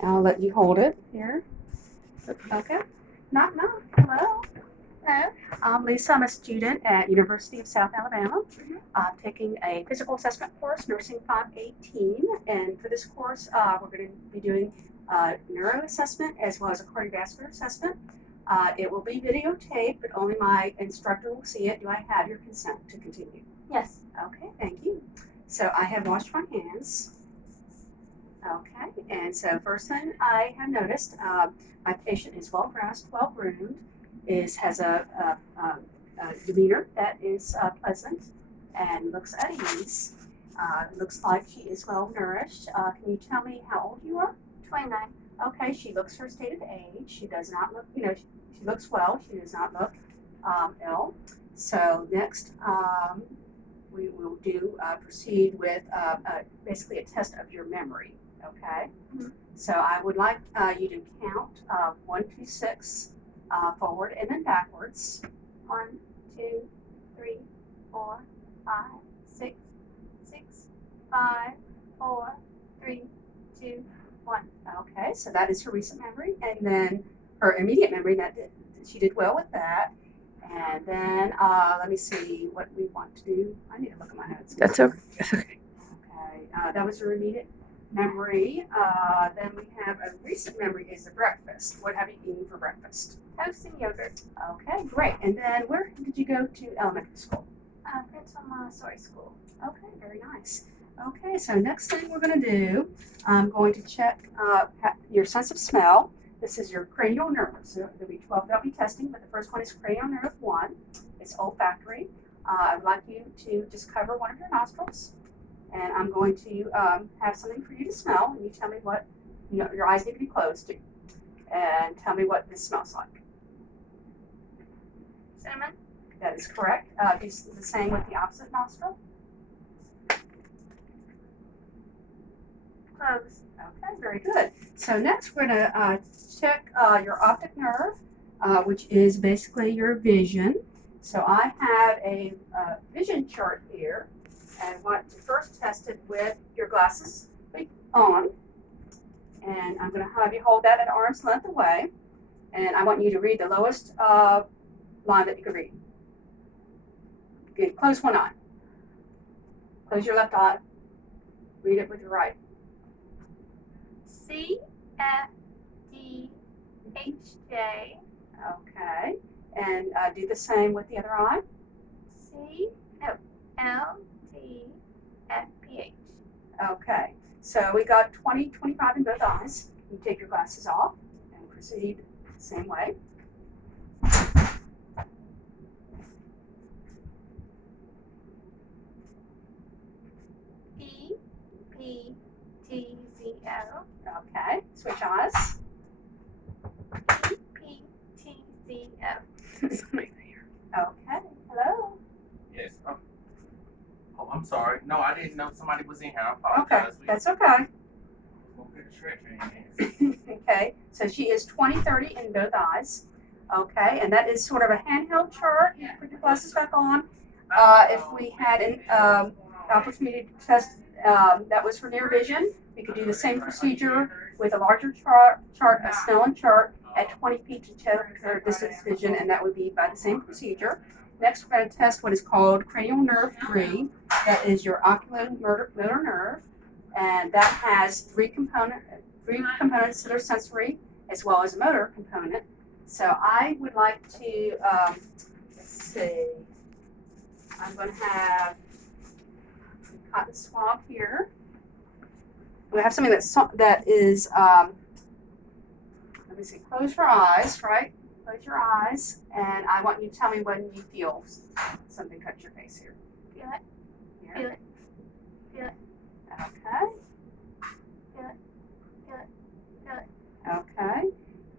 I'll let you hold it here. Okay. Knock, knock. Hello. Hello. I'm Lisa. I'm a student at University of South Alabama. I'm taking a physical assessment course, Nursing 518. And for this course, we're going to be doing neuro assessment as well as a cardiovascular assessment. It will be videotaped, but only my instructor will see it. Do I have your consent to continue? Yes. Okay, thank you. So I have washed my hands. Okay, and so first thing I have noticed, my patient is well dressed, well groomed, has a demeanor that is pleasant and looks at ease. Looks like she is well nourished. Can you tell me how old you are? 29. Okay, she looks her stated age. She does not look, she looks well. She does not look ill. So next, we will proceed with basically a test of your memory. Okay. Mhm. So I would like you to count 1 to 6 forward and then backwards. 1, 2, 3, 4, 5, 6, 6, 5, 4, 3, 2, 1. Okay, so that is her recent memory, and then her immediate memory. She did well with that. And then let me see what we want to do. I need to look at my notes. That's okay. Okay, that was her immediate memory. Then we have a recent memory is the breakfast. What have you eaten for breakfast? Toast and yogurt. Okay, great. And then where did you go to elementary school? Prince Montessori School. Okay, very nice. Okay, so next thing we're going to do, I'm going to check your sense of smell. This is your cranial nerve. So there'll be 12 they'll be testing, but the first one is cranial nerve 1. It's olfactory. I'd like you to just cover one of your nostrils, and I'm going to have something for you to smell, and you tell me what, your eyes need to be closed, and tell me what this smells like. Cinnamon. That is correct. Do the same with the opposite nostril. Cloves. Okay, very good. So next we're going to check your optic nerve, which is basically your vision. So I have a vision chart here, and want to first test it with your glasses on. And I'm going to have you hold that at arm's length away, and I want you to read the lowest line that you can read. Good. Close one eye. Close your left eye. Read it with your right. C F D H J. Okay. And do the same with the other eye. L T F P H. Okay. So we got 20, 25 in both eyes. You take your glasses off and proceed the same way. E P T Z O. Okay. Switch eyes. E P T Z O. Somebody there. Okay. Hello. Yes. Oh, I'm sorry. No, I didn't know somebody was in here. I Okay. apologize. That's okay. We'll put a stretcher in here. Okay. So she is 20, 30 in both eyes. Okay. And that is sort of a handheld chart. You put your glasses back on. If we had an opportunity to test that was for near vision, we could do the same procedure with a larger chart, a Snellen chart at 20 feet to check her distance vision, and that would be by the same procedure. Next, we're going to test what is called cranial nerve 3. That is your oculomotor nerve, and that has three components that are sensory as well as a motor component. So I would like to, let's see, I'm going to have a cotton swab here. We have something that is, let me see, close your eyes, right? Close your eyes, and I want you to tell me when you feel something touch your face here. Feel it. Here. Feel it. Feel it. Okay. Feel it. Feel it. Feel it. Okay.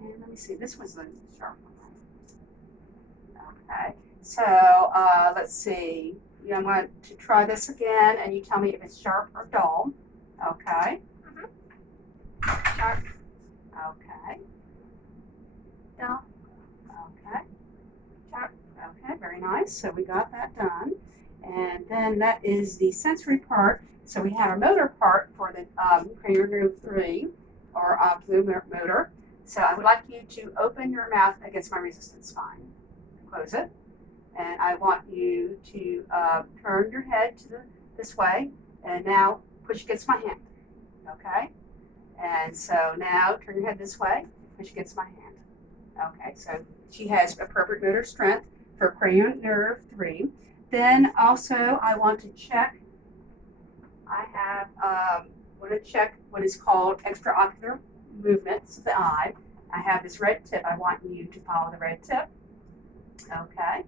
And let me see, this was the sharp one. Okay. So let's see. I'm going to try this again, and you tell me if it's sharp or dull. Okay. Sharp. Okay. Dull. Okay. Sharp. Okay, very nice. So we got that done. And then that is the sensory part. So we have a motor part for the cranial nerve 3, or your oculomotor. So I would like you to open your mouth against my resistant spine. Close it. And I want you to turn your head to this way. And now push against my hand. Okay? And so now turn your head this way. Push against my hand. Okay, so she has appropriate motor strength for cranial nerve 3. Then also I want to check, want to check what is called extraocular movements of the eye. I have this red tip. I want you to follow the red tip. Okay.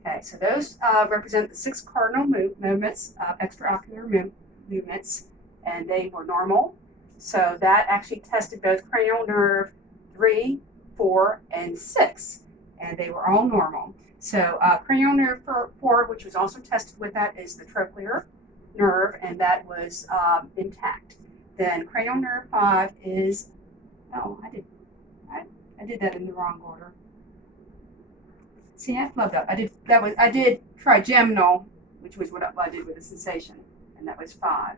Okay, so those represent the 6 cardinal movements of extraocular movements, and they were normal. So that actually tested both cranial nerve 3, 4, and 6, and they were all normal. So cranial nerve 4, which was also tested with that, is the trochlear nerve, and that was intact. Then cranial nerve 5 is, oh, I did that in the wrong order. See, I flubbed up. I did trigeminal, which was what I did with the sensation, and that was 5.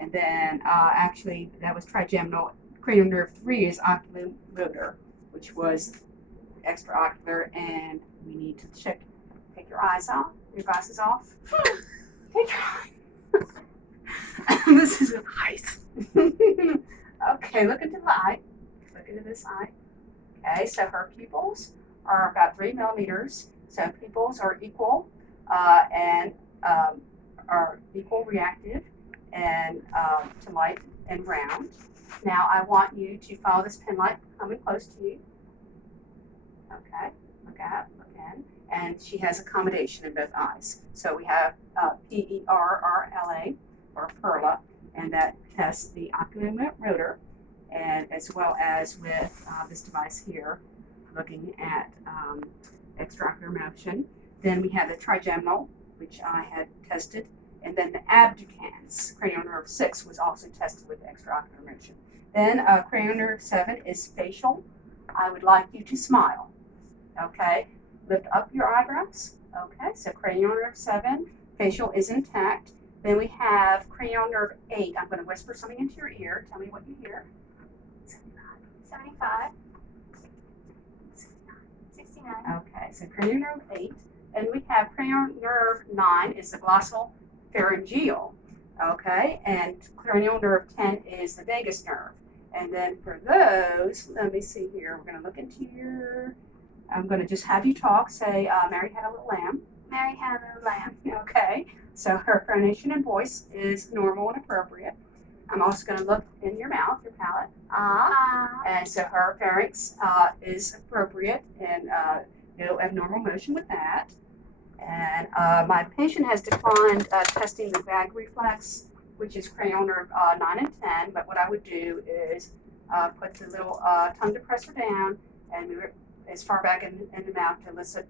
And then actually that was trigeminal. Cranial nerve 3 is oculomotor, which was extraocular, and we need to check. Take your eyes off, your glasses off. Take your eyes. This is nice. Okay, look into the eye. Look into this eye. Okay, so her pupils are about 3 millimeters. So pupils are equal and are equal reactive and to light and round. Now I want you to follow this pen light coming close to you. Okay, look out, look in. And she has accommodation in both eyes. So we have PERRLA, or PERLA, and that tests the oculomotor, and as well as with this device here, looking at extraocular motion. Then we have the trigeminal, which I had tested, and then the abducens. Cranial nerve 6 was also tested with extraocular motion. Then cranial nerve 7 is facial. I would like you to smile. Okay, lift up your eyebrows. Okay, so cranial nerve 7, facial is intact. Then we have cranial nerve 8. I'm going to whisper something into your ear. Tell me what you hear. 75. 69. Okay, so cranial nerve 8. And we have cranial nerve 9 is the glossal pharyngeal. Okay, and cranial nerve 10 is the vagus nerve. And then for those, let me see here. We're going to look into your, I'm going to just have you talk. Say, Mary had a little lamb. Mary had a little lamb. Okay, so her phonation and voice is normal and appropriate. I'm also going to look in your mouth, your palate. And so her pharynx is appropriate and no abnormal motion with that. And my patient has declined testing the gag reflex, which is cranial nerve 9 and 10. But what I would do is put the little tongue depressor down and move it as far back in the mouth to elicit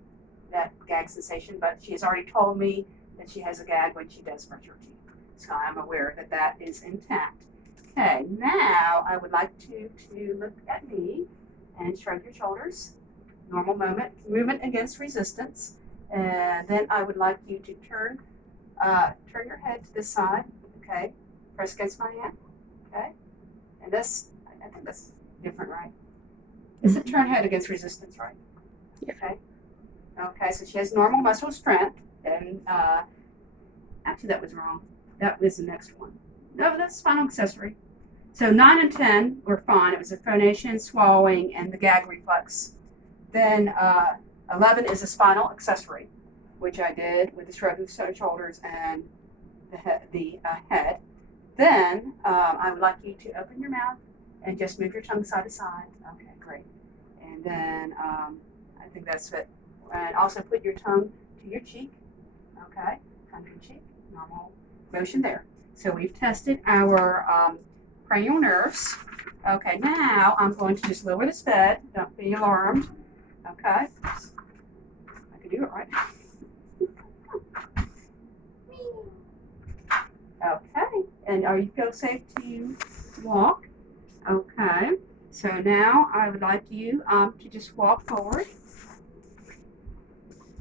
that gag sensation. But she has already told me that she has a gag when she does brush her teeth. So I'm aware that that is intact. Okay, now I would like to look at me and shrug your shoulders. Normal movement against resistance. And then I would like you to turn your head to this side. Okay, press against my hand. Okay, and this, I think that's different, right? Is it turn head against resistance, right? Yeah. Okay. Okay, so she has normal muscle strength, and actually that was wrong. That was the next one. No, that's spinal accessory. So 9 and 10 were fine. It was a phonation, swallowing, and the gag reflex. Then 11 is a spinal accessory, which I did with the shrug of the shoulders and the head. Then I would like you to open your mouth and just move your tongue side to side. Okay, great. And then I think that's it. And also put your tongue to your cheek. Okay, tongue to your cheek. Normal motion there. So we've tested our cranial nerves. Okay, now I'm going to just lower this bed. Don't be alarmed. Okay. I can do it right. Okay, and are you feel safe to walk? Okay, so now I would like you to just walk forward.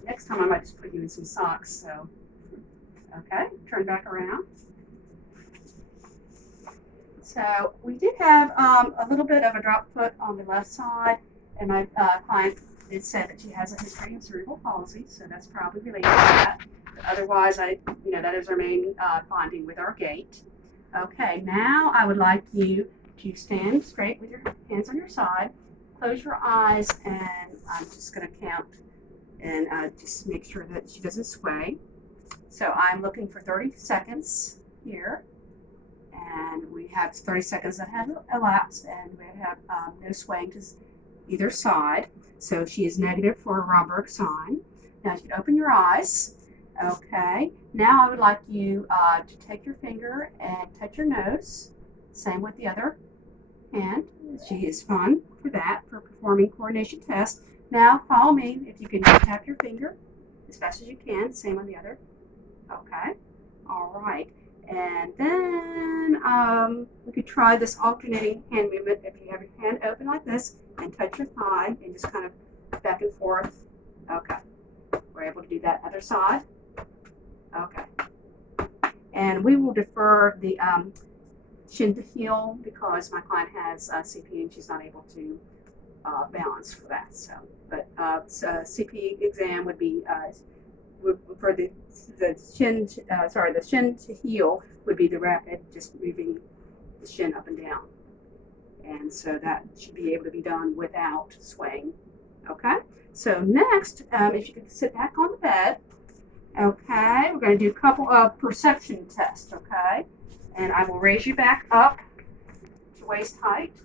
Next time I might just put you in some socks, so Okay, turn back around. So we did have a little bit of a drop foot on the left side, and my client did say that she has a history of cerebral palsy, so that's probably related to that. But otherwise, that is our main finding with our gait. Okay, now I would like you to stand straight with your hands on your side, close your eyes, and I'm just going to count and just make sure that she doesn't sway. So I'm looking for 30 seconds here. And we have 30 seconds that have elapsed, and we have no swaying to either side. So she is negative for a Romberg sign. Now you can open your eyes. Okay. Now I would like you to take your finger and touch your nose. Same with the other hand. She is fun for that, for performing coordination tests. Now follow me. If you can tap your finger as fast as you can. Same on the other. Okay. All right. And then we could try this alternating hand movement. If you have your hand open like this and touch your thigh and just kind of back and forth. Okay. We're able to do that other side. Okay. And we will defer the shin to heel because my client has CP and she's not able to balance for that. So, but CP exam would be for the shin to heel would be the rapid, just moving the shin up and down, and so that should be able to be done without swaying. Okay, so next, if you could sit back on the bed. Okay, we're going to do a couple of perception tests. Okay, and I will raise you back up to waist height.